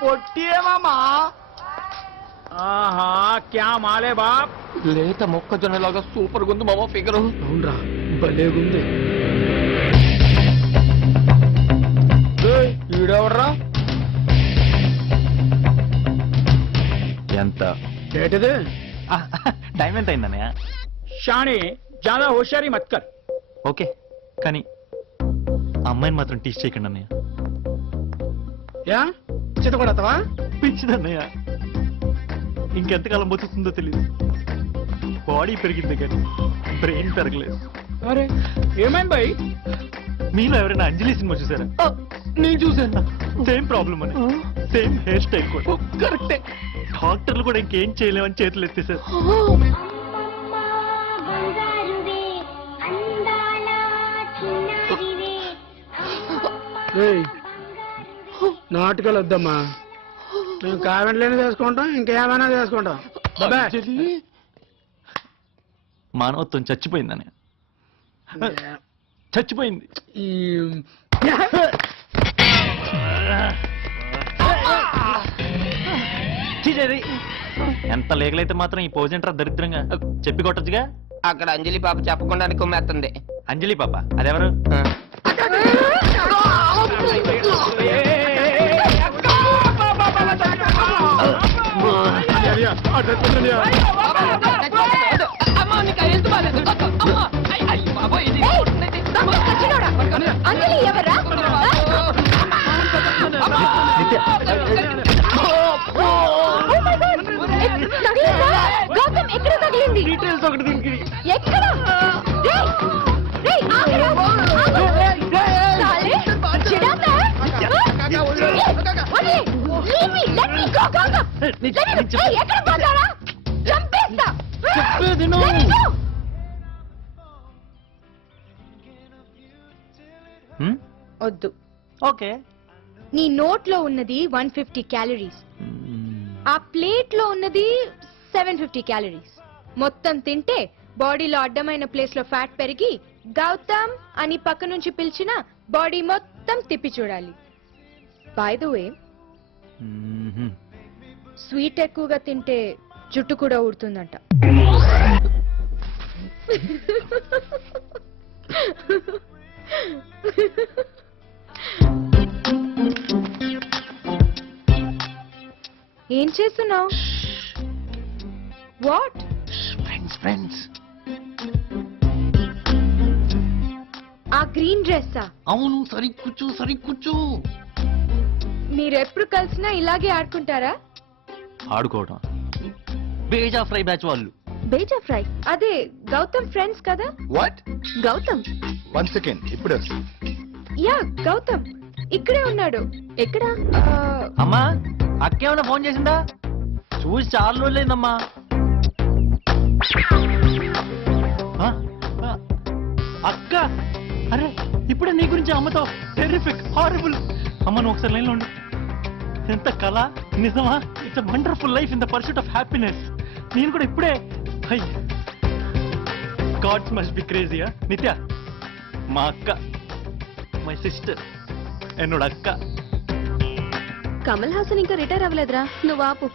పొట్టియే మామా. ఆహా క్యా మాలే బాప్. లేత మొక్కజొన్నలాగా సూపర్ గుంది మామ ఫిగర్. అవునరా భలేగుంది. ఈడెవర్రా? ఎంత ఏంటిది? టైం ఎంత అయిందన్నయ్య? షాణి జాదా హోషారీ మత్ కర్. ఓకే కానీ అమ్మాయిని మాత్రం టీచ్ చేయకండి అన్నయ్య. యా చితకొడతావా? పిచ్చిదన్నయ్య. ఇంకెంతకాలం బతుకుతుందో తెలియదు. బాడీ పెరిగింది కానీ బ్రెయిన్ పెరగలేదు. అరే ఏమైంది బాయ్? మీలో ఎవరైనా అంజలి సినిమా చూసారా? నేను చూసాను. సేమ్ ప్రాబ్లం అని, సేమ్ హెయిర్ స్టైల్ కూడా. కరెక్టే. డాక్టర్లు కూడా ఇంకేం చేయలేమని చేతులు ఎత్తేసారు. నాటకాలు వద్దమ్మా. మేము కావెంట్లేనే చేసుకుంటాం, ఇంకేమైనా చేసుకుంటాం. మానవత్వం చచ్చిపోయిందని. చచ్చిపోయింది. ఎంత లేగలైతే మాత్రం ఈ పోజెంట్రా దరిద్రంగా చెప్పి కొట్టచ్చుగా. అక్కడ అంజలి పాప చెప్పకుండా కుమ్మేస్తుంది. అంజలి పాప అదెవరు? డీటెయిల్స్ ఒకటి దీనికి. వద్దు. ఓకే. నీ నోట్ లో ఉన్నది 150 క్యాలరీస్, ఆ ప్లేట్ లో ఉన్నది 750 క్యాలరీస్. మొత్తం తింటే బాడీలో అడ్డమైన ప్లేస్ లో ఫ్యాట్ పెరిగి గౌతమ్ అని పక్క నుంచి పిలిచిన బాడీ మొత్తం తిప్పి చూడాలి. బై ద వే, స్వీట్ ఎక్కువగా తింటే జుట్టు కూడా ఊడుతుందంట. ఏం చేస్తున్నావు? వాట్? ఫ్రెండ్స్. ఆ గ్రీన్ డ్రెస్సా? అవును. సరి కూర్చో. మీరెప్పుడు కలిసినా ఇలాగే ఆడుకుంటారా? ఆడుకోవడం బేజా ఫ్రై బ్యాచ్ వాళ్ళు. బేజా ఫ్రై? అదే గౌతమ్ ఫ్రెండ్స్ కదా. వాట్? గౌతమ్ 1 సెకండ్ ఇప్పుడే. యా గౌతమ్ ఇక్కడే ఉన్నాడు. ఎక్కడ? అమ్మా అక్కేమన్నా ఫోన్ చేసిందా? చూసి చాలా రోజులైందమ్మా. అక్క అరే ఇప్పుడే నీ గురించి అమ్మతో టెర్రిఫిక్ హారిబుల్. అమ్మ నువ్వు ఒకసారి లైన్లో ఉండు. ఎంత కళ నిజమా? It's a wonderful life in the pursuit of happiness. నేను కూడా ఇప్పుడే గాడ్స్ మస్ట్ బి క్రేజీయా. నిత్య మా అక్క, మై సిస్టర్, ఎన్నోడ అక్క. కమల్ హాసన్ ఇంకా రిటైర్ అవ్వలేదురా, నువ్వు ఆపు.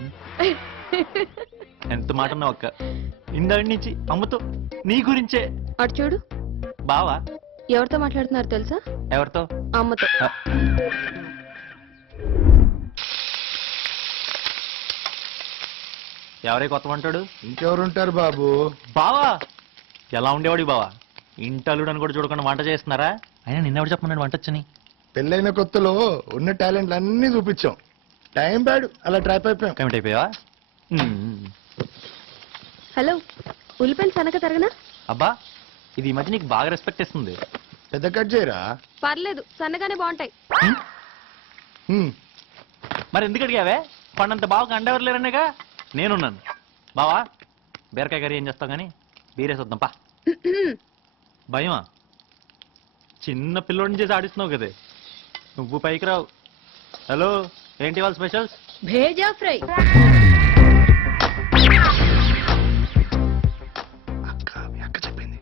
ఎంత మాట ఉన్నావు అక్క. ఇందాడి నుంచి అమ్మతో నీ గురించే. అటు చూడు. బావా ఎవరితో మాట్లాడుతున్నారు తెలుసా? ఎవరితో? అమ్మతో. ఎవరే కొత్త అంటాడు? ఇంకెవరుంటారు బాబు? బావా ఎలా ఉండేవాడు బావా? ఇంటల్లుడని కూడా చూడకుండా వంట చేస్తున్నారా? అయినా నిన్నెవడు చెప్పమన్నాడు వంట వచ్చని? పెళ్ళైన కొత్తలో ఉన్న టాలెంట్లు అన్ని చూపించాం. టైం బ్యాడ్ అలా ట్రాప్ అయిపోయాం. కమిట్ అయిపోయావా? హలో, ఉల్లిపాయలు సనక తరగనా? అబ్బా ఇది ఈ మధ్య నీకు బాగా రెస్పెక్ట్ ఇస్తుంది. పెద్ద కట్ చేయరా? పర్లేదు, సన్నగానే బాగుంటాయి. మరి ఎందుకు అడిగావే? పండంత బావకు అండెవరు లేరనేగా నేనున్నాను. బావా బీరకాయ కర్రీ ఏం చేస్తావు కానీ బీరేసొద్దాం పా. భయమా? చిన్న పిల్లోడిని చేసి ఆడిస్తున్నావు కదే. నువ్వు పైకి రావు. హలో ఏంటి వాళ్ళ స్పెషల్స్? భేజా ఫ్రై. అక్క చెప్పింది.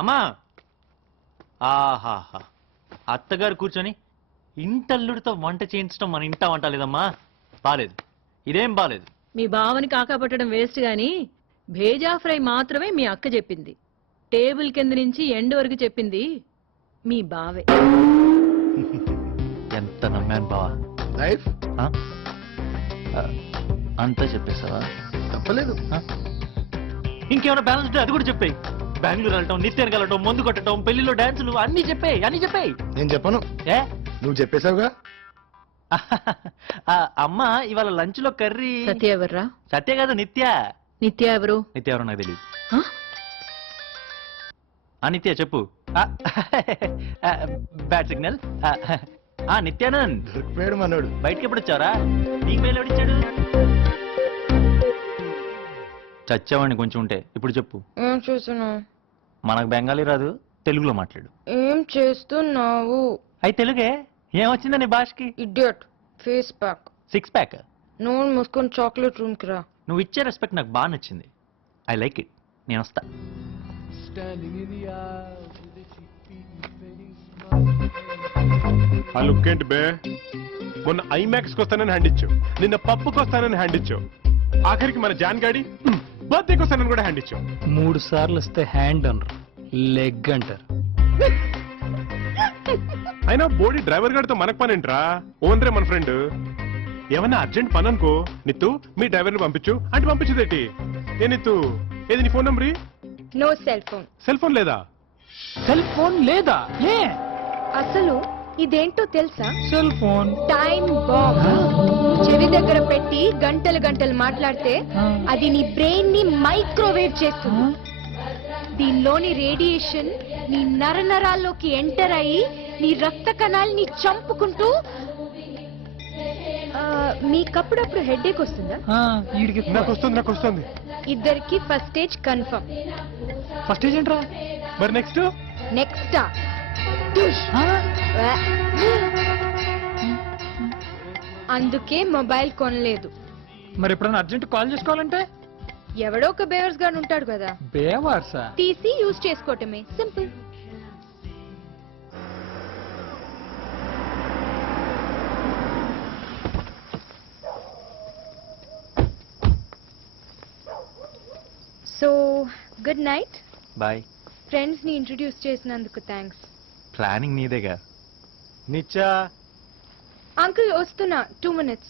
అమ్మా ఆహాహా అత్తగారు కూర్చొని ఇంటల్లుడితో వంట చేయించడం మన ఇంట వంట లేదమ్మా. బాలేదు, ఇదేం బాలేదు. మీ బావని కాకాపట్టడం వేస్ట్ గాని భేజా ఫ్రై మాత్రమే మీ అక్క చెప్పింది. టేబుల్ కింద నుంచి ఎండ్ వరకు చెప్పింది మీ బావే. ఎంత నమ్మాను బావా. లైఫ్ ఆ? ఆ, అంతా చెప్పేసావా? తప్పలేదు. ఇంకేమైనా బ్యాలెన్స్ ఉంటే అది కూడా చెప్పేయి. బెంగళూరు వెళ్ళటం, నిత్యానికి వెళ్ళటం, మందు కొట్టడం, పెళ్లిలో డాన్సులు అన్ని చెప్పేయి, అన్ని చెప్పేయి. నేను చెప్పను, ఏ నువ్వు చెప్పేశావుగా. ఆ, అమ్మ ఇవాళ లంచ్ లో కర్రీ. సత్య ఎవర్రా? సత్య కాదు, నిత్య. నిత్య ఎవరు? నిత్య ఎవరో నాకు తెలియదు. ఆ? ఆ నిత్య చెప్పు. Bad signal. నిత్యానంద్, దొరికిపోయాడు మనోడు. బయటకి ఎప్పుడు వచ్చావరా? నీకు మేలు ఎవడిచ్చాడు? చచ్చావాడిని కొంచెం ఉంటే. ఇప్పుడు చెప్పు. ఏం చేస్తున్నావు? మనకు బెంగాలీ రాదు, తెలుగులో మాట్లాడు. ఏం చేస్తున్నావు? అయి తెలుగే. ఏమొచ్చిందా నీ భాషకి? Idiot. Face pack. 6 pack. Known మూసుకొని చాక్లెట్ రూమ్ కి రా. నువ్వు ఇచ్చే రెస్పెక్ట్ నాకు బాగా నచ్చింది. I like it. నేను వస్తా. ఆ లుక్ ఏంటి బే? మొన్న ఐమాక్స్ కి వస్తానని హ్యాండ్ ఇచ్చావు, నిన్న పప్పుకి వస్తానని హ్యాండ్ ఇచ్చావు, ఆఖరికి మన జాన్ గాడి బర్త్డేకి వస్తానని కూడా హ్యాండ్ ఇచ్చావు. 3 సార్లు వస్తే హ్యాండ్ అనరు, లెగ్ అంటారు. అయినా బోడీ డ్రైవర్ గారితో మనకు పని ఏంట్రా? ఓన్రే మన ఫ్రెండ్. ఏమన్నా అర్జెంట్ పని అనుకో, నిత్తు మీ డ్రైవర్ ని పంపించు అంటే పంపించదేటి? ఏ నిత్తు, ఏది నీ phone number? No cell phone. Cell phone లేదా? సెల్ ఫోన్ లేదా? ఏ అసలు ఇదేంటో తెలుసా? Cell phone time bomb. చెవి దగ్గర పెట్టి గంటలు గంటలు మాట్లాడితే అది నీ బ్రెయిన్ ని మైక్రోవేవ్ చేస్తుంది. దీనిలోని రేడియేషన్ నీ నరనరాల్లోకి ఎంటర్ అయ్యి నీ రక్త కణాలని చంపుకుంటూ మీకప్పుడప్పుడు హెడ్ఏక్ వస్తుందా? నాకు వస్తుంది. ఇద్దరికి first stage confirm. First age ఏంట్రా? మరి నెక్స్ట్? నెక్స్ట్ అందుకే మొబైల్ కొనలేదు. మరి ఎప్పుడైనా అర్జెంట్ కాల్ చేసుకోవాలంటే? ఎవడో ఒక బేవర్స్ గాడు ఉంటాడు కదా, బేవార్సా? తీసి యూజ్ చేసుకోవటమే. Simple. So good night. Bye. Friends ని ఇంట్రడ్యూస్ చేసినందుకు థ్యాంక్స్. ప్లానింగ్ నీదేగా. నిచ్చా. అంకుల్ వస్తున్నా, 2 minutes.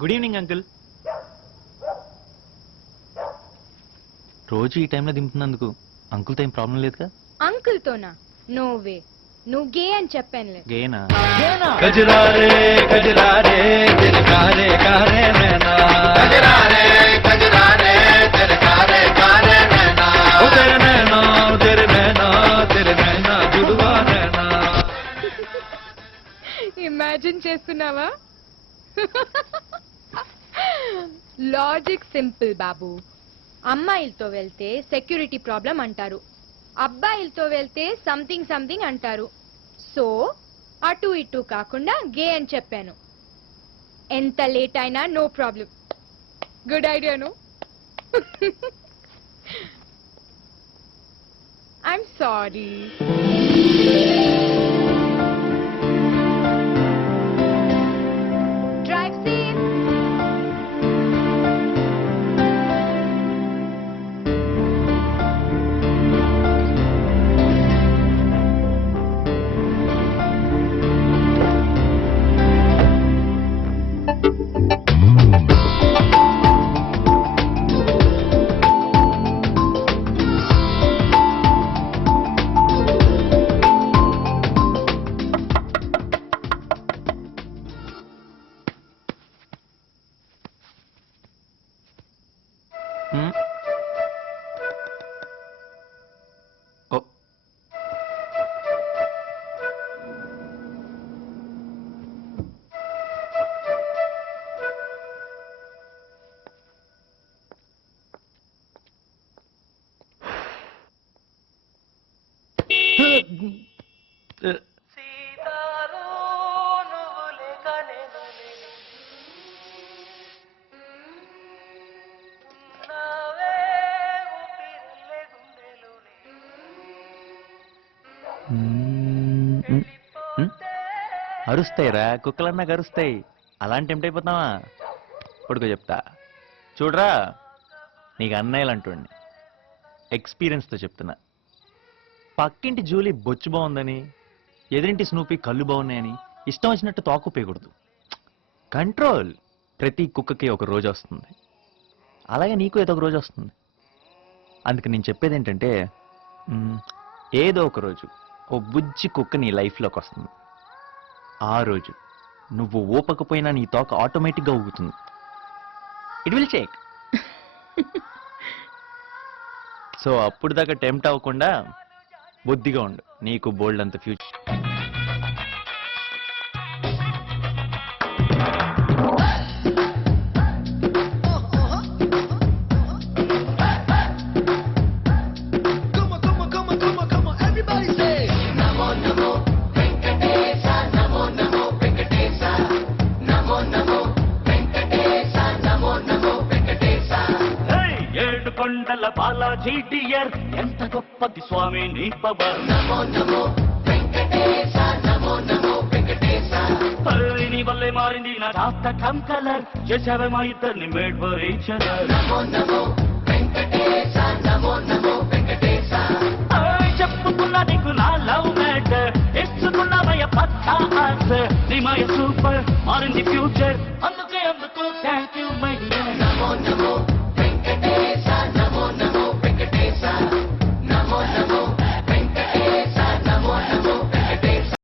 Good evening uncle. రోజు ఈ టైంలో దింపుతున్నందుకు అంకుల్తో ఏం ప్రాబ్లం లేదుగా? అంకుల్ తోనా? No way. నువ్వు గే అని చెప్పానులే. గేనా? गजरारे गजरारे दिल कारे कारे नैना गजरारे गजरारे दिल कारे कारे नैना ओ तेरे नैना तेरे नैना तेरे नैना जुड़वा नैना. ఇమాజిన్ చేస్తున్నావా? లాజిక్ సింపుల్ బాబు. అమ్మాయిలతో వెళ్తే సెక్యూరిటీ ప్రాబ్లం అంటారు, అబ్బాయిలతో వెళ్తే సంథింగ్ సంథింగ్ అంటారు. సో అటు ఇటు కాకుండా గే అని చెప్పాను. ఎంత లేట్ అయినా నో ప్రాబ్లం. గుడ్ ఐడియాను. I'm sorry. Drive safe. ఓ అరుస్తాయిరా, కుక్కలన్నా కరుస్తాయి. అలాంటి టెంప్ట్ అయిపోతావా? పడుకో చెప్తా. చూడరా, నీకు అన్నయ్యలు అంటుండి ఎక్స్పీరియన్స్తో చెప్తున్నా. పక్కింటి జూలీ బొచ్చు బాగుందని, ఎదురింటి స్నూపీ కళ్ళు బాగున్నాయని ఇష్టం వచ్చినట్టు తోకుపోయకూడదు. కంట్రోల్. ప్రతి కుక్కకి ఒక రోజు వస్తుంది, అలాగే నీకు ఏదో ఒక రోజు వస్తుంది. అందుకు నేను చెప్పేది ఏంటంటే, ఏదో ఒక రోజు ఓ బుజ్జి కుక్క నీ లైఫ్లోకి వస్తుంది. ఆ రోజు నువ్వు ఊపకపోయినా నీ తోక ఆటోమేటిక్గా ఊగుతుంది. It will shake. సో అప్పుడు దాకా టెంప్ట్ అవ్వకుండా బుద్ధిగా ఉండు. నీకు బోల్డ్ అంత ఫ్యూచర్. ఏడు కొండల బాలాజీ డియర్, ఎంత గొప్పది స్వామి నీ పవర్. నీ వల్లే మారింది నా జాతకం కలర్, చేసావే మా ఇద్దరిని మేడ్ ఫర్ ఈచ్ అదర్. చెప్పుకున్నా నీకు నా లవ్ మ్యాటర్, ఇచ్చుకున్నా భయ పచ్చ